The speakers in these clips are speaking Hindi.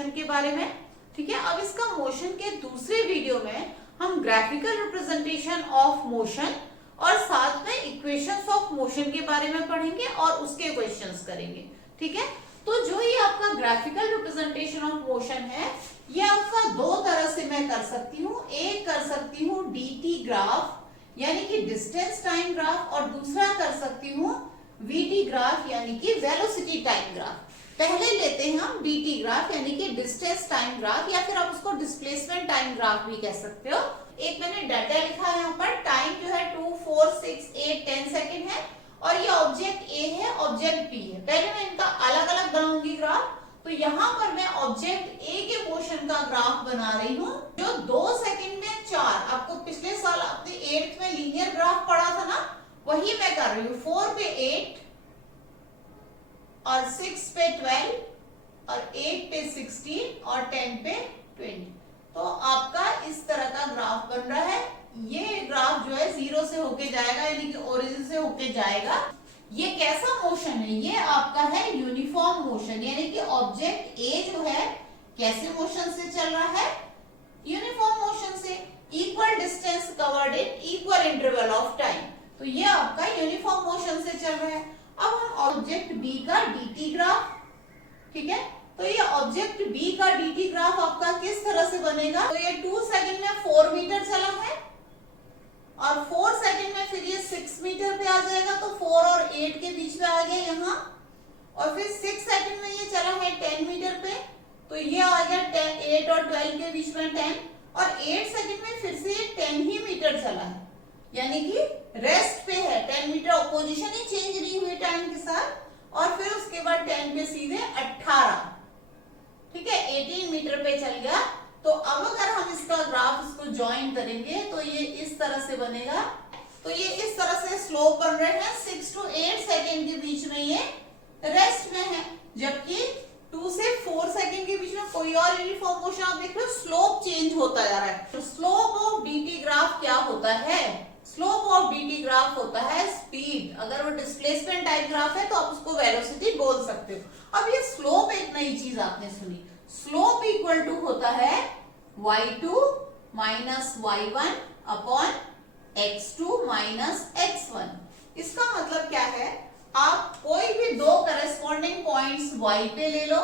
मोशन के बारे में। ठीक है, अब इसका मोशन के दूसरे वीडियो में हम ग्राफिकल रिप्रेजेंटेशन ऑफ मोशन और साथ में इक्वेशंस ऑफ मोशन के बारे में पढ़ेंगे और उसके क्वेश्चंस करेंगे। ठीक है, तो जो ये आपका ग्राफिकल रिप्रेजेंटेशन ऑफ मोशन है, ये आपका दो तरह से मैं कर सकती हूँ। एक कर सकती हूँ dt ग्राफ यानी कि डिस्टेंस टाइम ग्राफ, और दूसरा कर सकती हूँ vt ग्राफ यानी कि वेलोसिटी टाइम ग्राफ। पहले लेते हैं हम dt ग्राफ यानी कि डिस्टेंस टाइम ग्राफ, या फिर आप उसको डिस्प्लेसमेंट टाइम ग्राफ भी कह सकते हो। एक मैंने डाटा लिखा है यहाँ पर, टाइम जो है 2, 4, 6, 8, 10 सेकेंड है, और ये ऑब्जेक्ट A है, ऑब्जेक्ट B है। पहले मैं इनका अलग अलग बनाऊंगी ग्राफ। तो यहाँ पर मैं ऑब्जेक्ट A के मोशन का ग्राफ बना रही हूँ, जो 2 सेकेंड में 4, आपको पिछले साल आपने 8th में लीनियर ग्राफ पढ़ा था ना, वही मैं कर रही हूँ। 4 पे 8 और 6 पे 12 और 8 पे 16 और 10 पे 20। तो आपका इस तरह का ग्राफ बन रहा है। ये ग्राफ जो है 0 से होके जाएगा, यानी कि ओरिजिन से होके जाएगा। ये कैसा मोशन है? ये आपका है यूनिफॉर्म मोशन, यानी कि ऑब्जेक्ट ए जो है कैसे मोशन से चल रहा है? यूनिफॉर्म मोशन से। Equal distance covered in equal interval of time. तो ये आपका यूनिफॉर्म मोशन से चल रहा है। अब हम ऑब्जेक्ट बी का dt ग्राफ, ठीक है, तो ये ऑब्जेक्ट बी का dt ग्राफ आपका किस तरह से बनेगा? तो ये 2 सेकंड में 4 मीटर चला है, और 4 सेकंड में फिर ये 6 मीटर पे आ जाएगा, तो 4 और 8 के बीच में आ गया यहाँ। और फिर 6 सेकंड में ये चला है 10 मीटर पे, तो ये आ गया 8 और 12 के बीच में 10। और 8 सेकंड में फिर से ये 10 ही मीटर चला है, यानी कि रेस्ट पे है। 10 मीटर पोजीशन ही चेंज नहीं हुई टाइम के साथ। और फिर उसके बाद 10 पे सीधे 18, ठीक है, 18 मीटर पे चल गया। तो अब अगर हम इसका ग्राफ इसको ज्वाइन करेंगे तो ये इस तरह से बनेगा। तो ये इस तरह से स्लोप बन रहे हैं। 6 to 8 सेकेंड के बीच में ये रेस्ट में है, जबकि 2 से 4 सेकेंड के बीच में कोई और यूनिफॉर्म मोशन आप देख रहे हो, स्लोप चेंज होता जा रहा है। तो स्लोप ऑफ dt ग्राफ क्या होता है? स्लोप ऑफ dt ग्राफ होता है स्पीड। अगर वो डिस्प्लेसमेंट टाइप ग्राफ है तो आप उसको वेलोसिटी बोल सकते हो। अब ये स्लोप एक नई चीज आपने सुनी। स्लोप इक्वल टू होता है y2 minus y1 upon x2 minus x1। इसका मतलब क्या है? आप कोई भी दो करस्पॉन्डिंग पॉइंट्स y पे ले लो,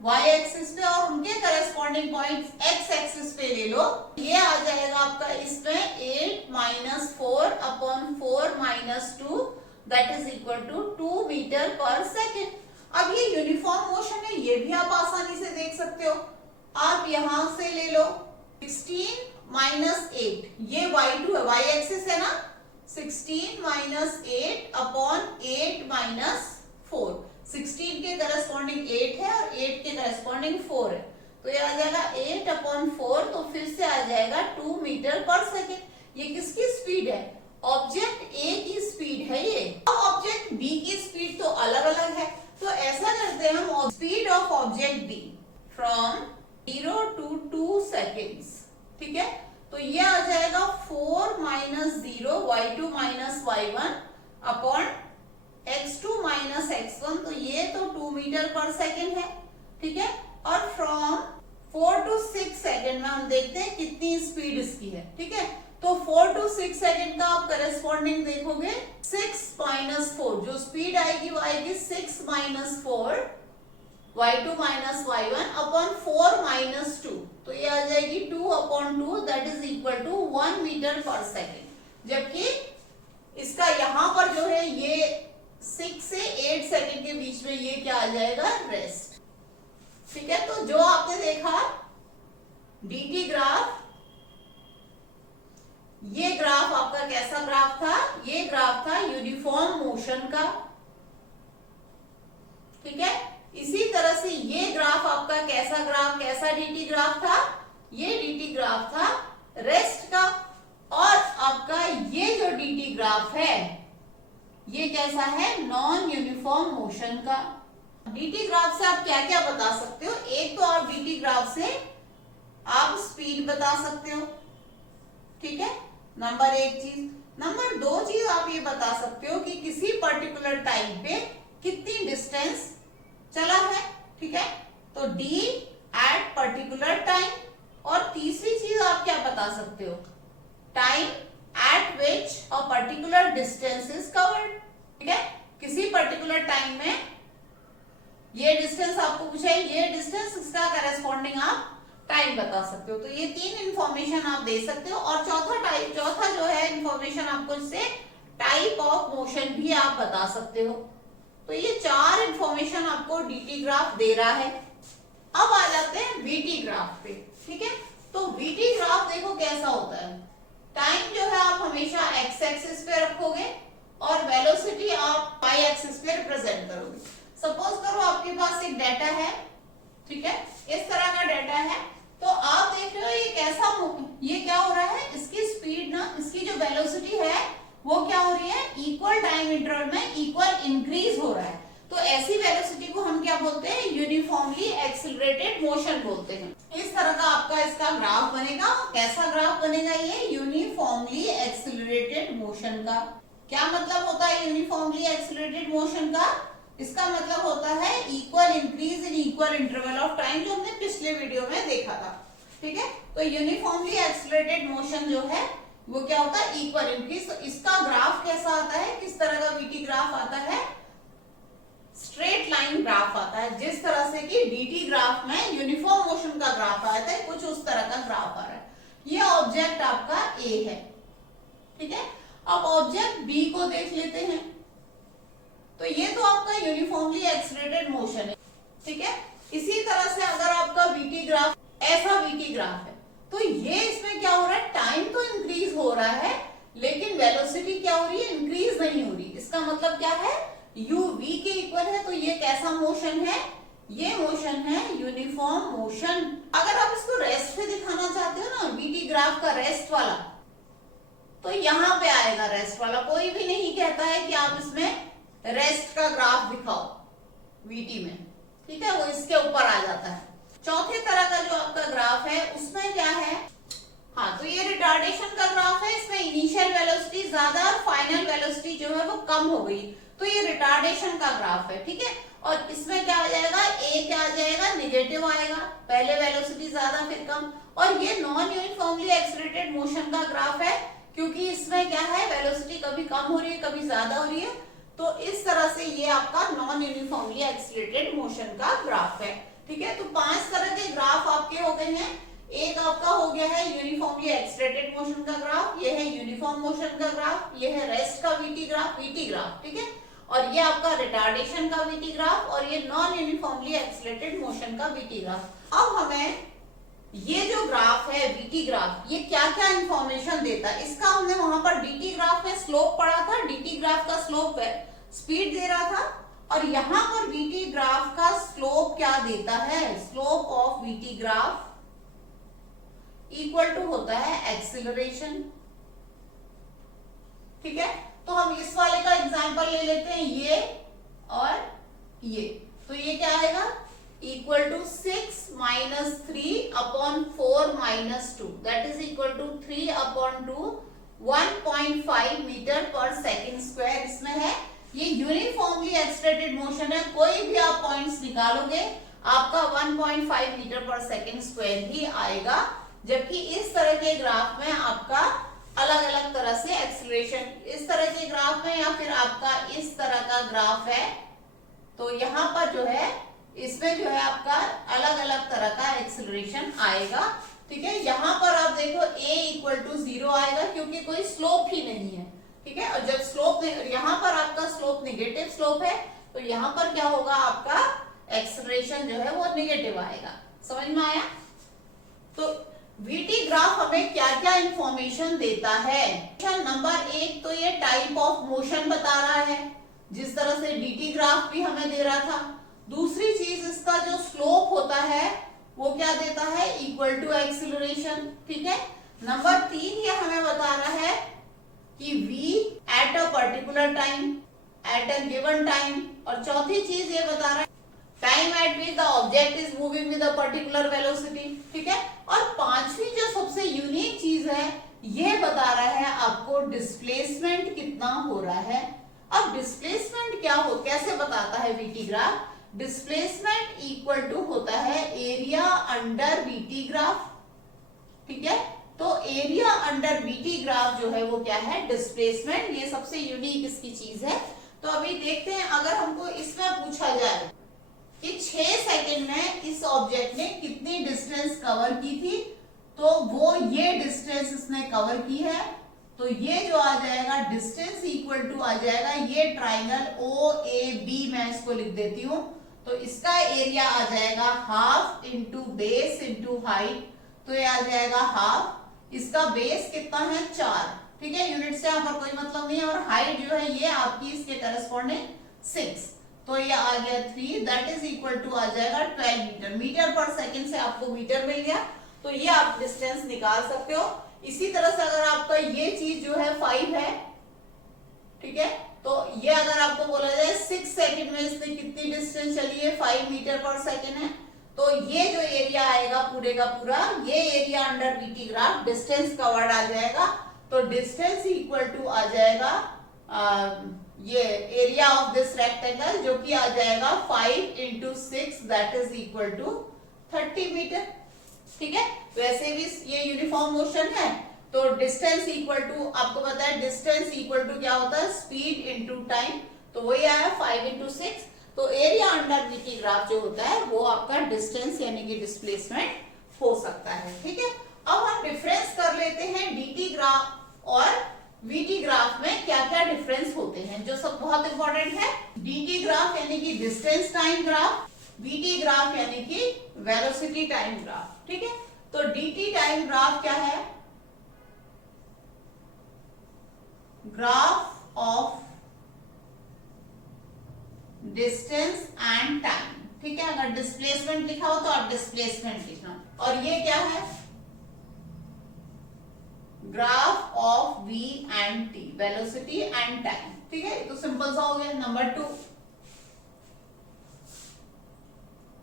y एक्सिस पे, और उनके करस्पॉन्डिंग पॉइंट्स x एक्सिस पे ले लो। ये आ जाएगा आपका इसमें 8 minus 4 upon 4 minus 2 that is equal to 2 metre per second. अब ये यूनिफॉर्म मोशन है, ये भी आप आसानी से देख सकते हो। आप यहां से ले लो 16 माइनस 8, ये y2 है, y एक्सिस है ना। 16 माइनस 8 अपॉन 8 माइनस 4। 16 के करस्पॉन्डिंग 8 है और 8 के करस्पॉन्डिंग 4 है, तो ये आ जाएगा 8 अपॉन 4, तो फिर से आ जाएगा 2 मीटर पर सेकेंड। ये किसकी स्पीड है? ऑब्जेक्ट ए की स्पीड है ये। ऑब्जेक्ट बी की स्पीड तो अलग अलग है। तो ऐसा करते हैं हम, speed of object B from 0 to 2 seconds, ठीक है। तो ये आ जाएगा 4 minus 0 y2 minus y1 upon x2 minus x1, तो ये तो 2 मीटर पर सेकेंड है, ठीक है। और फ्रॉम 4 to 6 सेकेंड में हम देखते हैं कितनी स्पीड इसकी है, ठीक है। तो 4 to 6 सेकेंड का आप करस्पॉन्डिंग देखोगे 6 माइनस 4, जो स्पीड आएगी वो आएगी 6 minus 4 y2 minus y1 upon 4 minus 2, तो ये आ जाएगी 2 upon 2 that is equal to 1 metre per second. जबकि इसका यहाँ पर जो है ये 6 से 8 सेकेंड के बीच में ये क्या आ जाएगा? रेस्ट, ठीक है। तो जो आपने देखा dt ग्राफ, ये ग्राफ आपका कैसा ग्राफ था? ये ग्राफ था यूनिफॉर्म मोशन का, ठीक है। इसी तरह से ये ग्राफ आपका कैसा ग्राफ, कैसा dt ग्राफ था? ये dt ग्राफ था रेस्ट का। और आपका ये जो dt ग्राफ है ये कैसा है? नॉन यूनिफॉर्म मोशन का। dt ग्राफ से आप क्या क्या बता सकते हो? एक तो आप dt ग्राफ से आप स्पीड बता सकते हो, ठीक है, नंबर 1 चीज। नंबर 2 चीज आप ये बता सकते हो कि किसी पर्टिकुलर टाइम पे कितनी डिस्टेंस चला है, ठीक है। तो तो डी एट पर्टिकुलर टाइम, और तीसरी चीज आप क्या बता सकते हो, time eight which a particular distance is covered. ठीक है, किसी पर्टिकुलर टाइम में ये डिस्टेंस आपको पूछा है, ये डिस्टेंस, इसका करेस्पॉन्डिंग आप टाइम बता सकते हो। तो ये तीन इंफॉर्मेशन आप दे सकते हो। और चौथा जो है इंफॉर्मेशन आपको इससे टाइप ऑफ मोशन भी आप बता सकते हो। तो ये चार इंफॉर्मेशन आपको डीटी ग्राफ दे रहा है। अब आ जाते हैं वीटी ग्राफ पे। ठीक है, तो वीटी ग्राफ देखो कैसा होता है। टाइम जो है आप हमेशा एक्स एक्सिस पे रखोगे और वेलोसिटी आप वाई एक्सिस पे रिप्रेजेंट करोगे। सपोज करो आपके पास एक डाटा है, ठीक है, इस तरह का डाटा है, तो आप देख रहे हो ये कैसा, ये क्या हो रहा है, इसकी स्पीड ना, इसकी जो वेलोसिटी है वो क्या हो रही है, इक्वल टाइम इंटरवल में इक्वल इंक्रीज हो रहा है। तो ऐसी वेलोसिटी को हम क्या बोलते हैं, यूनिफॉर्मली एक्सिलरेटेड मोशन बोलते हैं। इस तरह का आपका इसका ग्राफ बनेगा। कैसा ग्राफ बनेगा, ये यूनिफॉर्मली एक्सिलरेटेड मोशन का। क्या मतलब होता है यूनिफॉर्मली एक्सिलरेटेड मोशन का, इसका मतलब होता है equal increase in equal interval of time, जो हमने पिछले वीडियो में देखा था। ठीक है, तो यूनिफॉर्मली एक्सिलरेटेड मोशन जो है वो क्या होता है, इक्वल इंक्रीज। तो इसका ग्राफ कैसा आता है, किस तरह का वीटी ग्राफ आता है, स्ट्रेट लाइन ग्राफ आता है। जिस तरह से कि डीटी ग्राफ में यूनिफॉर्म मोशन का ग्राफ आता है, कुछ उस तरह का ग्राफ आ रहा है। ये ऑब्जेक्ट आपका ए है। ठीक है, अब ऑब्जेक्ट बी को देख लेते हैं। तो ये तो आपका यूनिफॉर्मली एक्सिलरेटेड मोशन है। ठीक है, इसी तरह से अगर आपका वीटी ग्राफ, ऐसा वीटी ग्राफ है, तो ये इसमें क्या हो रहा है, टाइम तो इंक्रीज हो रहा है लेकिन वेलोसिटी क्या हो रही है, इंक्रीज नहीं हो रही। इसका मतलब क्या है, u v के इक्वल है। तो ये कैसा मोशन है, ये मोशन है यूनिफॉर्म मोशन। अगर आप इसको रेस्ट पे दिखाना चाहते हो ना, वीटी ग्राफ का रेस्ट वाला, तो यहां पे आएगा रेस्ट वाला। कोई भी नहीं कहता है कि आप इसमें रेस्ट का ग्राफ दिखाओ वीटी में। ठीक है, वो इसके ऊपर आ जाता है। चौथे तरह का जो आपका ग्राफ है उसमें क्या है, हाँ, तो ये रिटार्डेशन का ग्राफ है। इसमें इनिशियल वेलोसिटी ज्यादा और फाइनल वेलोसिटी जो है वो कम हो गई, तो ये रिटार्डेशन का ग्राफ है। ठीक है, और इसमें क्या आ जाएगा, ए क्या आ जाएगा, निगेटिव आएगा, पहले वेलोसिटी ज्यादा फिर कम। और ये नॉन यूनिफॉर्मली एक्सिलरेटेड मोशन का ग्राफ है, क्योंकि इसमें क्या है, वेलोसिटी कभी कम हो रही है कभी ज्यादा हो रही है। तो इस तरह से ये आपका नॉन यूनिफॉर्मली एक्सिलरेटेड मोशन का ग्राफ है। ठीक है, तो 5 तरह के ग्राफ आपके हो गए हैं। एक आपका हो गया है यूनिफॉर्मली एक्सिलरेटेड मोशन का ग्राफ, ये है यूनिफॉर्म मोशन का ग्राफ, ये है रेस्ट का वीटी ग्राफ, ठीक है, और ये आपका रिटार्डेशन का वीटी ग्राफ, और ये नॉन यूनिफॉर्मली एक्सिलरेटेड मोशन का वीटी ग्राफ। अब हमें ये जो ग्राफ है वीटी ग्राफ, ये क्या क्या इंफॉर्मेशन देता है, इसका हमने वहां पर डीटी ग्राफ में स्लोप पढ़ा था। डीटी ग्राफ का स्लोप है, स्पीड दे रहा था, और यहां पर वीटी ग्राफ का स्लोप क्या देता है, slope of VT graph equal to होता है एक्सिलरेशन। ठीक है, तो हम इस वाले का एग्जांपल ले लेते हैं, ये और ये। तो ये क्या आएगा, equal to 6 minus 3 upon 4 minus 2, that is equal to 3 upon 2, 1.5 metre per second square इसमें है। ये यूनिफॉर्मली एक्सिलरेटेड मोशन है, कोई भी आप पॉइंट्स निकालोगे आपका 1.5 मीटर पर सेकेंड स्क्वायर ही आएगा। जबकि इस तरह के ग्राफ में आपका अलग अलग तरह से एक्सिलरेशन, इस तरह के ग्राफ में या फिर आपका इस तरह का ग्राफ है, तो यहाँ पर जो है इसमें जो है आपका अलग अलग तरह का एक्सिलरेशन आएगा। ठीक है, यहाँ पर आप देखो a इक्वल टू 0 आएगा, क्योंकि कोई स्लोप ही नहीं है। ठीक है, और जब स्लोप, यहाँ पर आपका स्लोप निगेटिव स्लोप है, तो यहाँ पर क्या होगा, आपका एक्सिलरेशन जो है वो निगेटिव आएगा। समझ में आया? तो वीटी ग्राफ हमें क्या क्या इंफॉर्मेशन देता है। नंबर 1 तो ये टाइप ऑफ मोशन बता रहा है, जिस तरह से डीटी ग्राफ भी हमें दे रहा था। दूसरी चीज, इसका जो स्लोप होता है वो क्या देता है, इक्वल टू एक्सिलरेशन। ठीक है, नंबर 3 ये हमें बता रहा है कि v at a particular time, at a given time. और चौथी चीज ये बता रहा है time eight which the object is moving with a particular velocity. ठीक है, और पांचवी जो सबसे यूनिक चीज है, ये बता रहा है आपको डिस्प्लेसमेंट कितना हो रहा है। अब डिस्प्लेसमेंट क्या हो, कैसे बताता है VT graph, displacement equal to होता है एरिया अंडर बीटी ग्राफ, ठीक है। तो एरिया अंडर बीटी ग्राफ जो है वो क्या है, डिस्प्लेसमेंट। ये सबसे यूनिक इसकी चीज है। तो अभी देखते हैं, अगर हमको इसमें पूछा जाए कि 6 सेकंड में इस ऑब्जेक्ट ने कितनी डिस्टेंस कवर की थी, तो वो ये डिस्टेंस इसने कवर की है। तो ये जो आ जाएगा डिस्टेंस इक्वल टू आ जाएगा ये ट्राइंगल ओ ए बी, मैं इसको लिख देती हूं। तो इसका एरिया आ जाएगा half into base into height, तो ये आ जाएगा हाफ। इसका बेस कितना है 4, ठीक है, यूनिट से यहाँ पर कोई मतलब नहीं है। और हाइट जो है ये आपकी इसके करस्पॉन्डिंग 6, तो ये आ गया 3, दैट इज इक्वल टू आ जाएगा 12 मीटर। मीटर पर सेकंड से आपको मीटर मिल गया, तो ये आप डिस्टेंस निकाल सकते हो। इसी तरह से अगर आपका ये चीज जो है 5 है, ठीक है, तो ये अगर आपको बोला जाए 6 सेकंड में इसने कितनी डिस्टेंस चली है, 5 मीटर पर सेकंड है, तो ये जो एरिया आएगा पूरे का पूरा, ये area under VT graph distance covered आ जाएगा। तो डिस्टेंस इक्वल टू आ जाएगा ये एरिया ऑफ दिस रेक्टेंगल, जो कि आ जाएगा 5 into 6, that is equal to 30 metre, ठीक है। वैसे भी ये यूनिफॉर्म मोशन है, तो डिस्टेंस इक्वल टू, आपको पता है डिस्टेंस इक्वल टू क्या होता है, स्पीड इंटू टाइम, तो वही आया 5 इंटू 6। तो एरिया अंडर बीटी ग्राफ जो होता है वो आपका डिस्टेंस यानी कि डिस्प्लेसमेंट हो सकता है, ठीक है। अब हम डिफरेंस कर लेते हैं डीटी ग्राफ और वीटी ग्राफ में क्या क्या डिफरेंस होते हैं, जो सब बहुत इंपॉर्टेंट है। डीटी ग्राफ यानी कि distance time graph, VT graph यानी कि वेलोसिटी टाइम ग्राफ, ठीक है। तो डीटी टाइम ग्राफ क्या है, graph of distance and time, ठीक है। अगर डिस्प्लेसमेंट लिखा हो तो आप डिस्प्लेसमेंट लिखना। और ये क्या है, graph of v and t, velocity and time, ठीक है। तो सिंपल सा हो गया। नंबर 2,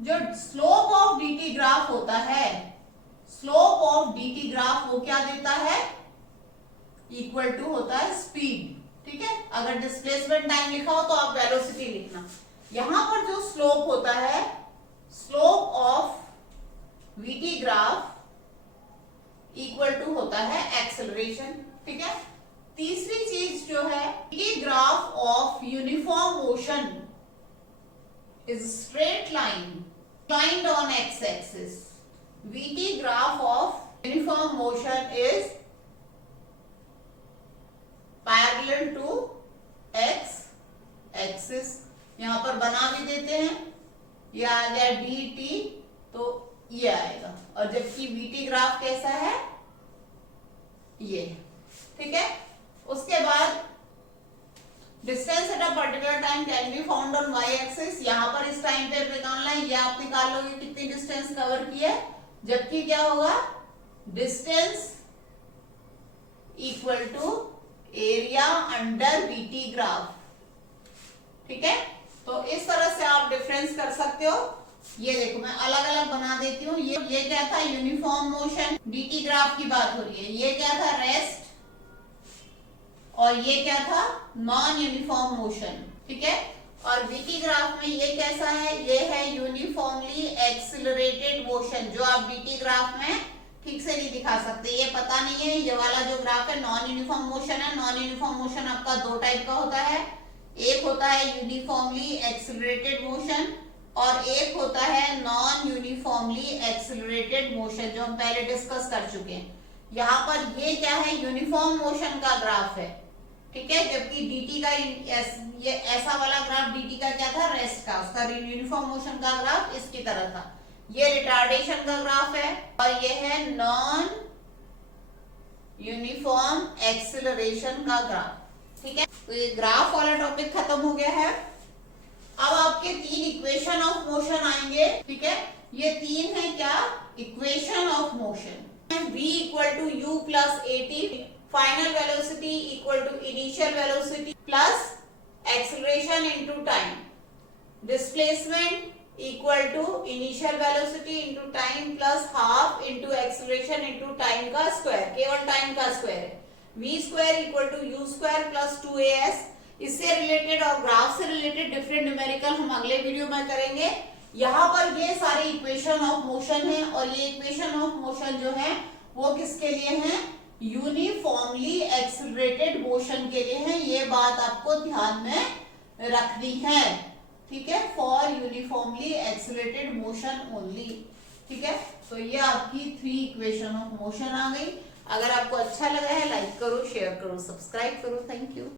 जो स्लोप ऑफ dt ग्राफ होता है, स्लोप ऑफ dt ग्राफ वो क्या देता है, इक्वल टू होता है स्पीड, ठीक है। अगर डिस्प्लेसमेंट टाइम लिखा हो तो आप वेलोसिटी लिखना। यहां पर जो स्लोप होता है, slope of vt graph equal to होता है एक्सेलरेशन, ठीक है। तीसरी चीज जो है, vt graph of uniform motion is straight line inclined on x axis. vt graph of uniform motion is parallel to x axis. यहां पर बना भी देते हैं, ये आ गया dt, तो ये आएगा। और जबकि vt ग्राफ कैसा है, ये, ठीक है। उसके बाद distance at a particular time can be found on y axis. यहां पर इस टाइम पे निकालना है, ये आप निकाल लोगे कितनी डिस्टेंस कवर की है। जबकि क्या होगा, distance equal to area under VT graph, ठीक है। तो इस तरह से आप डिफरेंस कर सकते हो। ये देखो मैं अलग अलग बना देती हूँ। ये क्या था, यूनिफॉर्म मोशन, बीटी ग्राफ की बात हो रही है। ये क्या था, रेस्ट, और ये क्या था, नॉन यूनिफॉर्म मोशन, ठीक है। और वीटी ग्राफ में ये कैसा है, ये है यूनिफॉर्मली एक्सिलरेटेड मोशन, जो आप वीटी ग्राफ में ठीक से नहीं दिखा सकते, ये पता नहीं है। ये वाला जो ग्राफ है नॉन यूनिफॉर्म मोशन है। नॉन यूनिफॉर्म मोशन आपका 2 टाइप का होता है, एक होता है यूनिफॉर्मली एक्सिलरेटेड मोशन और एक होता है नॉन यूनिफॉर्मली एक्सिलरेटेड मोशन, जो हम पहले डिस्कस कर चुके हैं। यहाँ पर ये क्या है, यूनिफॉर्म मोशन का ग्राफ है, ठीक है। जबकि dt का ये ऐसा वाला ग्राफ dt का क्या था, रेस्ट का, उसका यूनिफॉर्म मोशन का ग्राफ इसकी तरह था। ये रिटार्डेशन का ग्राफ है और ये है नॉन यूनिफॉर्म एक्सिलरेशन का ग्राफ, ठीक है। तो ये ग्राफ वाला टॉपिक खत्म हो गया है। अब आपके 3 इक्वेशन ऑफ मोशन आएंगे, ठीक है। ये 3 है क्या, equation of motion. v equal to u plus at, final velocity equal to initial velocity plus acceleration into time, displacement equal to initial velocity into time plus half into acceleration into time का स्क्वायर, केवल टाइम का स्क्वायर है। v square equal to u square plus 2as, इससे रिलेटेड और ग्राफ से रिलेटेड डिफरेंट न्यूमेरिकल हम अगले वीडियो में करेंगे। यहाँ पर ये सारे इक्वेशन ऑफ मोशन है और ये इक्वेशन ऑफ मोशन जो है वो किसके लिए है, यूनिफॉर्मली एक्सिलरेटेड मोशन के लिए है। ये बात आपको ध्यान में रखनी है, ठीक है, for uniformly accelerated motion only, ठीक है। तो ये आपकी 3 इक्वेशन ऑफ मोशन आ गई। अगर आपको अच्छा लगा है लाइक करो, शेयर करो, सब्सक्राइब करो। Thank you.